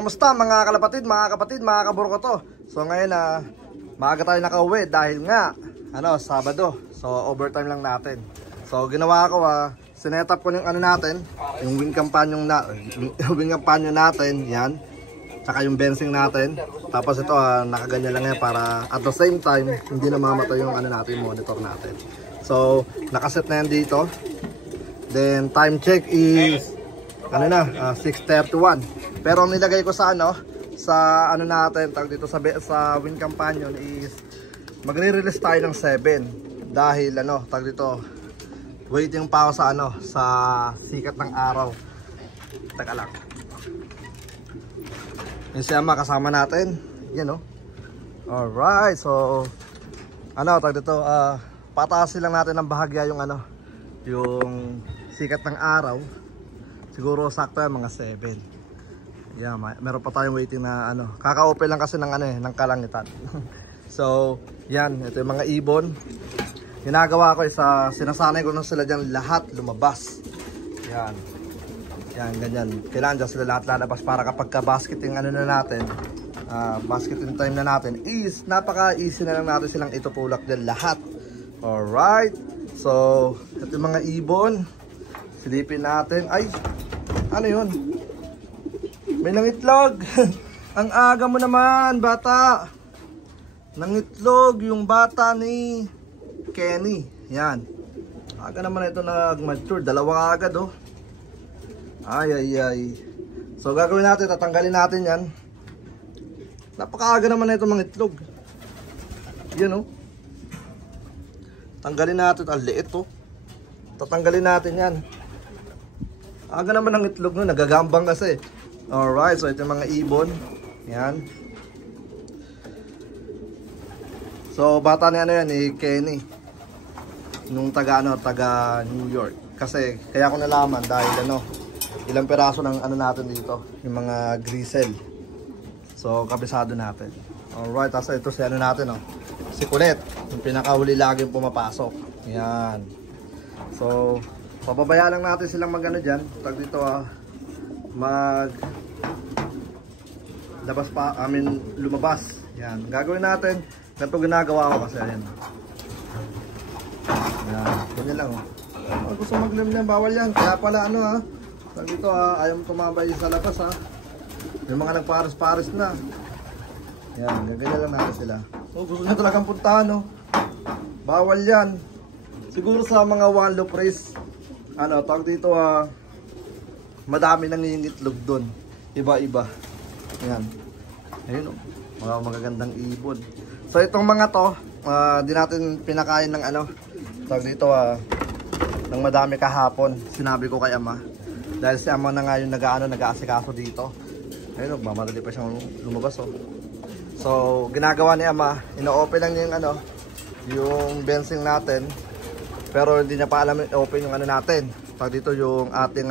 kamusta mga kalapatid, mga kapatid, mga kaburko to. So ngayon maaga tayo nakauwi dahil nga Sabado. So overtime lang natin. So ginawa ko sinet up ko yung natin, yung wing kampanyo natin, yan. Tsaka yung bensing natin. Tapos ito nakaganyan lang yan para at the same time hindi na mamatay yung natin, monitor natin. So nakaset na yan dito. Then time check is 6:31. Pero ang nilagay ko sa natin, tag dito sa wing companion is magre-release tayo ng 7 dahil tag dito waiting pa ako sa sikat ng araw. Teka lang. Yung siyama kasama natin, yan Alright, so tag dito pataasin lang natin ng bahagya yung yung sikat ng araw. Siguro sakto yan mga 7. Yeah, meron pa tayong waiting na kaka-open lang kasi ng ng kalangitan. So, yan, ito yung mga ibon. Ginagawa ko sinasanay ko na sila diyan lahat lumabas. Yan. Yan, ganyan. Kailangan dyan sila lahat lalabas para kapag ka-basketing natin, basketing time na natin is napaka-easy na lang natin silang itutulak diyan lahat. Alright. So, ito yung mga ibon. Silipin natin. Ay, ano yun? May nangitlog. Ang aga mo naman, bata. Nangitlog yung bata ni Kenny. Yan. Aga naman ito nag-mature. Dalawa agad Ay. So gagawin natin, tatanggalin natin yan. Napakaaga naman na ito mangitlog. Yan Tanggalin natin. Ang liit Tatanggalin natin yan. Aga naman ang itlog nagagambang kasi. Alright, so ito yung mga ibon. Yan. So bata ni ni Kenny. Nung taga New York. Kasi kaya ko nalaman dahil ilang peraso ng natin dito, yung mga grisel. So kabisado natin. Alright, tapos ito si natin si Kulit, yung pinakahuli laging pumapasok. Yan. So pababayaan lang natin silang dyan. Tag dito lumabas. Yan. Gagawin natin. Ganito ginagawa ko kasi ayan. Yan. Ganyan lang gusto maglimlim, bawal yan. Kaya pala tag dito ayaw tumambay sa labas Yung mga nagpares-pares na. Yan. Ganyan lang natin sila. Gusto nyo talagang puntahan bawal yan. Siguro sa mga one loop race tawag dito madami nang itlog doon. Iba-iba. Yan. Ayun mga magagandang ibon. So itong mga to, di natin pinakain ng tawag dito ng madami kahapon. Sinabi ko kay Ama. Dahil si Ama na nga yung nag-aasikaso dito. Ayun, mamadali pa siyang lumabas So ginagawa ni Ama, ino-open lang niya yung bensing natin. Pero hindi niya pa alam open yung natin. Pag dito yung ating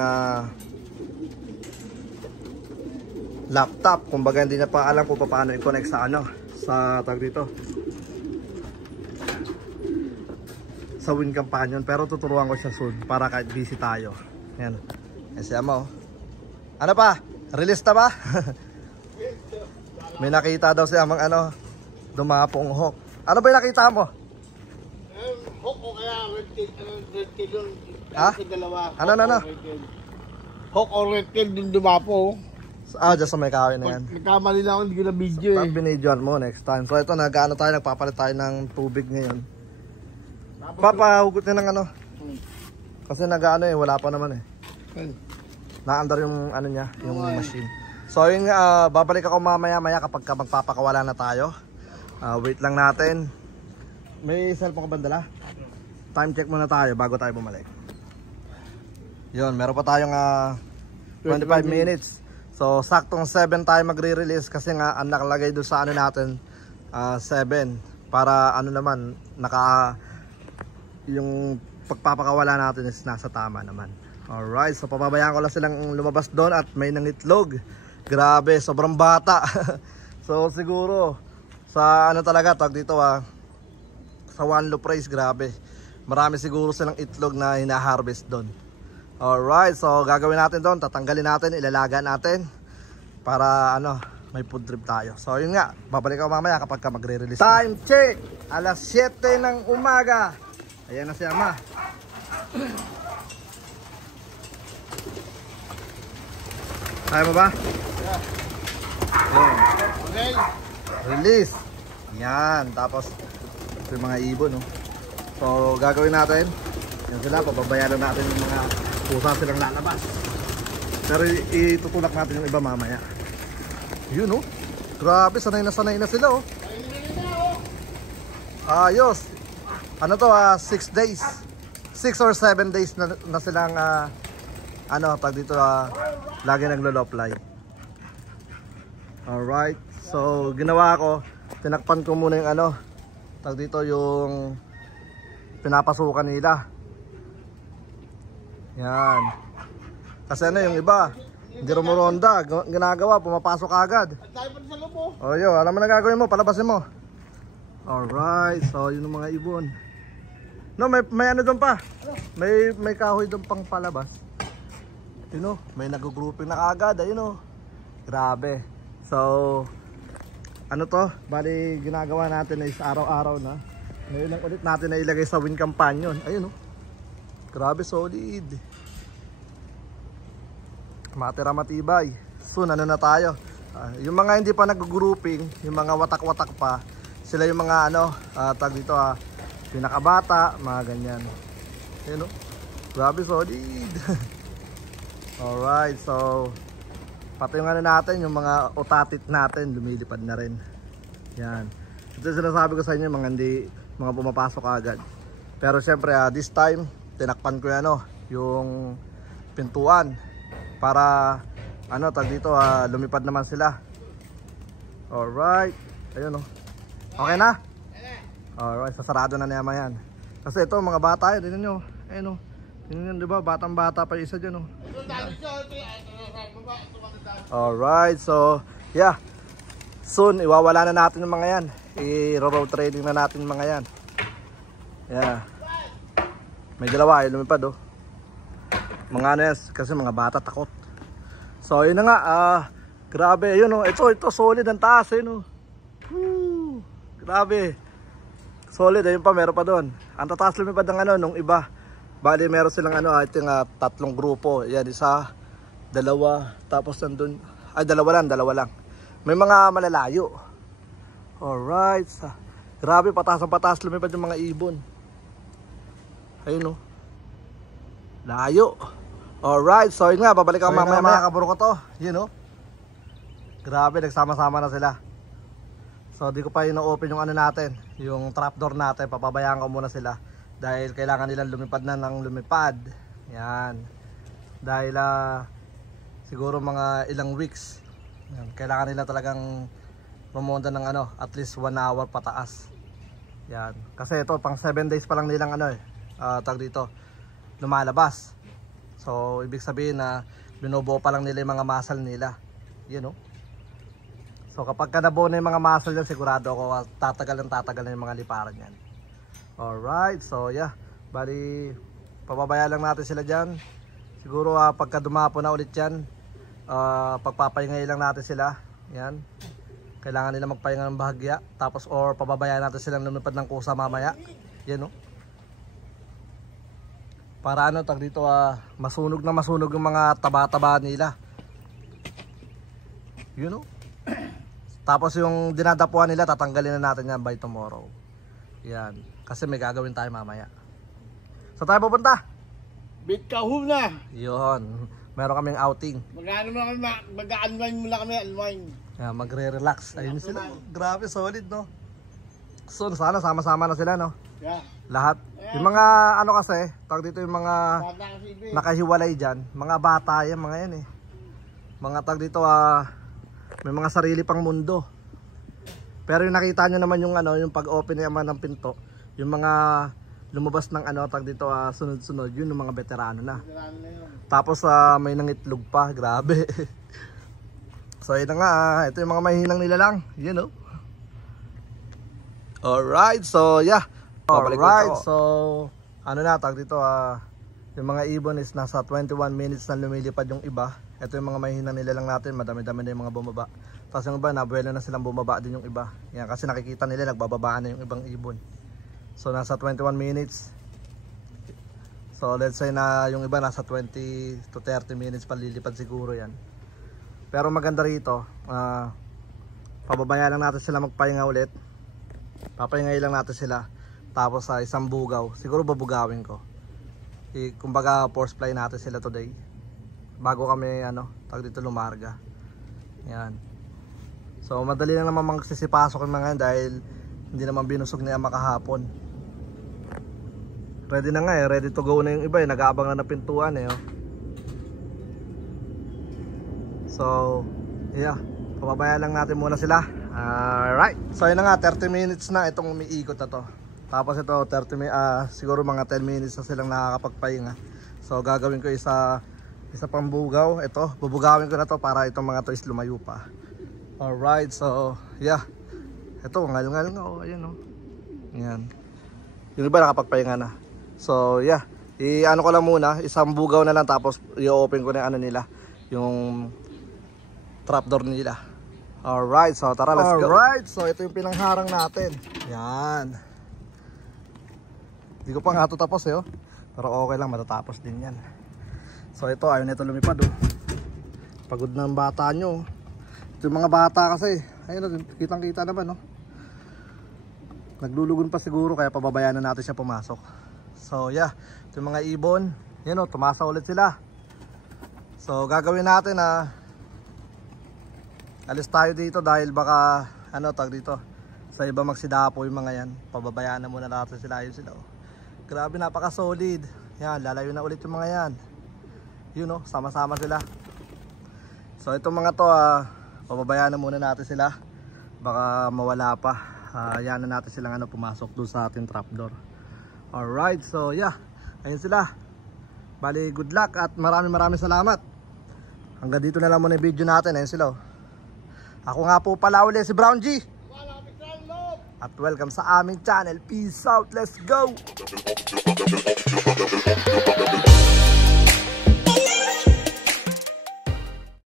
laptop. Kumbaga hindi niya pa alam kung paano i-connect sa sa tag dito. Sa wing companion. Pero tuturuan ko siya soon para kahit busy tayo. Yan. Yan si Ama Ano pa? Release na ba? May nakita daw si Amang dumapong hawk. Ano ba yung nakita mo? Hawk o kaya red tail yun. Dalawa. Ano? Hawk o red tail dun dumapo. Dyan sa may kahoy na yan. Nagkamali lang ako, hindi ko na video Pag binidyoan mo next time. So ito nagpapalit tayo ng tubig ngayon. Papahugot niya ng Kasi wala pa naman Naandar yung niya, yung machine. So yung babalik ako mamaya kapag magpapakawala na tayo. Wait lang natin. May cellphone ka ba dala? Time check muna tayo bago tayo bumalik. Yun, meron pa tayong 25 minutes. So saktong 7 tayo magre-release kasi nga ang nakalagay doon sa natin 7 para naman yung pagpapakawala natin is nasa tama naman. Alright, so papabayaan ko lang silang lumabas doon at may nangitlog. Grabe, sobrang bata. So siguro sa talaga tag dito sa one loop race, grabe. Marami siguro silang itlog na hina-harvest doon. Alright, so gagawin natin doon, tatanggalin natin, ilalaga natin. para ano, may food trip tayo. So yun nga, babalik ako mamaya kapag ka magre-release. Time check! Alas 7 ng umaga. Ayan na si Ama. Kaya mo ba? Yeah. Ayan. Okay. Release. Yan. Tapos ito yung mga ibon, no? So gagawin natin, yan sila, pababayaran natin yung mga pusa silang lalabas. Pero itutulak natin yung iba mamaya. Yun, no? Grabe, sanay na sila, oh. Ayos. Ano to, 6 days. 6 or 7 days na silang ano, pag dito lagi naglo-low-fly. Alright. So, ginawa ko, tinakpan ko muna yung ano, tag dito yung pinapasukan nila. Yan. Kasi ano, yung iba, hindi rumuronda, ginagawa, pumapasok agad. At tayo pa sa lupo. O yun, alam mo na gagawin mo, palabasin mo. Alright, so yun ang mga ibon. No, may ano doon pa. May kahoy doon pang palabas. Yun o, may nag-grouping na agad, ayun o. Grabe. So, ano to, bali ginagawa natin is araw-araw na. Ngayon lang ulit natin na ilagay sa wind companion. Ayun o. Grabe, solid. Matira matibay. Soon, ano na tayo. Yung mga hindi pa nag-grouping, yung mga watak-watak pa, sila yung mga ano, tag dito pinakabata, mga ganyan. Ayun o. Grabe, solid. Alright, so pati yung ano natin, yung mga otatit natin, lumilipad na rin. Yan. Ito sinasabi ko sa inyo, mga pumapasok agad. Pero syempre, this time, tinakpan ko yan, yung pintuan. Para, ano, tag dito, lumipad naman sila. Alright. Ayun, okay na? Alright, sasarado na naman yan. Kasi ito, mga bata, yun nyo. Ayun, yun, diba? Batang-bata pa isa dyan, Alright, so yeah, soon iwawala na natin yung mga yan. I-road trading na natin yung mga yan. Yeah. May dalawa, lumipad mga ano yan, kasi mga bata takot. So yun na nga, grabe, yun ito solid ang taas, yun Woo! Grabe. Solid, ayun pa, meron pa doon. Ang tataas lumipad ng ano, nung iba. Bali meron silang ano, I think 3 grupo. Yan, isa, dalawa, tapos nandun, ay dalawa lang. May mga malalayo. Alright. Grabe, pataas lumipad yung mga ibon. Ayun layo. Alright, so yun nga, babalik ako mamaya kaburo ko to. Yun grabe, nagsama-sama na sila. So di ko pa ino-open yung ano natin, yung trapdoor natin, papabayaan ko muna sila. Dahil kailangan nilang lumipad na ng lumipad. Yan. Dahil siguro mga ilang weeks. Yan. Kailangan nila talagang pumunta ng ano, at least 1 hour pataas. Yan. Kasi ito, pang 7 days pa lang nilang ano tag dito, lumalabas. So, ibig sabihin na binubuo pa lang nila yung mga muscle nila. Yun So, kapag nabuo na yung mga muscle yan, sigurado ako tatagal na yung mga liparan yan. Alright, so yeah. Bali, pababaya lang natin sila dyan. Siguro pagka dumapo na ulit yan, pagpapahingay lang natin sila. Yan. Kailangan nila magpahinga ng bahagya. Tapos or pababayaan natin silang lumipad ng kusa mamaya. Yan para ano, tag dito masunog yung mga taba-taba nila. Yun Tapos yung dinadapuan nila, tatanggalin na natin yan by tomorrow. Yan. Kasi may gagawin tayo mamaya. So tayo pupunta? Bitcahum na. Yun. Meron kaming outing. Mag-unwind muna kami, unwind. Yeah, magre-relax. Ayun sila. Grabe, solid So sana sama-sama na sila Yeah. Lahat. Yung mga ano kasi, tawag dito yung mga nakahiwalay dyan. Mga bata yan, mga yan Mga tawag dito may mga sarili pang mundo. Pero yung nakita nyo naman yung ano, yung pag-open naman ng pinto, yung mga lumabas ng ano, tawag dito sunod-sunod, yun yung mga veterano na. Tapos may nangitlog pa, grabe. So yun na nga, ito yung mga mahihinang nila lang. Yun Alright, so yeah. Alright, so ano na, tawag dito yung mga ibon is nasa 21 minutes na lumilipad yung iba. Ito yung mga mahihina nila lang natin, madami-dami na yung mga bumaba. Tapos yung iba, nabuelo na silang bumaba din yung iba. Yan, kasi nakikita nila, nagbababaan na yung ibang ibon. So nasa 21 minutes. So let's say na yung iba nasa 20 to 30 minutes palilipad siguro yan. Pero maganda rito, pababayaan lang natin sila magpahinga ulit. Papahingay lang natin sila. Tapos sa isang bugaw, siguro babugawin ko. Kumbaga force fly natin sila today. Bago kami tag dito lumarga. Yan. So madali lang naman magsisipasok yung mga yan dahil hindi naman binusog na yan makahapon. Ready na nga ready to go na yung iba nag-aabang na ng pintuan So, yeah, pababayaan lang natin muna sila. Alright. So, yun na nga, 30 minutes na itong umiikot na to. Tapos ito, siguro mga 10 minutes na silang nakakapagpahinga. So, gagawin ko isa pang bugaw. Ito, bubugawin ko na to para itong mga to is lumayo pa. Alright, so, yeah. Ito, ngal-ngal nga, ayun Yan. Yung iba nakapagpahinga na. So, yeah. I-ano ko lang muna, isang bugaw na lang tapos i-open ko na nila. Yung trapdoor nila. Alright, so tara, let's go. Alright, so ito yung pinangharang natin. Yan. Hindi ko pa nga ito tapos pero okay lang, matatapos din yan. So ito, ayaw nito lumipad Pagod na ang bata nyo. Ito yung mga bata kasi ayun, kitang kita naman naglulugon pa siguro kaya pababayaan na natin siya pumasok. So yeah, ito yung mga ibon. Yan tumasa ulit sila. So gagawin natin alis tayo dito dahil baka tag dito sa iba magsidapo yung mga yan. Pababayaan na muna natin sila. Ayun sila Grabe, napaka solid. Yan, lalayo na ulit yung mga yan. Yun sama-sama sila. So itong mga to pababayaan na muna natin sila. Baka mawala pa. Yan na natin silang pumasok doon sa ating trapdoor. Alright, so yeah, ayun sila. Bali, good luck at maraming salamat. Hanggang dito na lang muna yung video natin. Ayun sila Ako nga po pala uli si Brown G. At welcome sa aming channel. Peace out, let's go.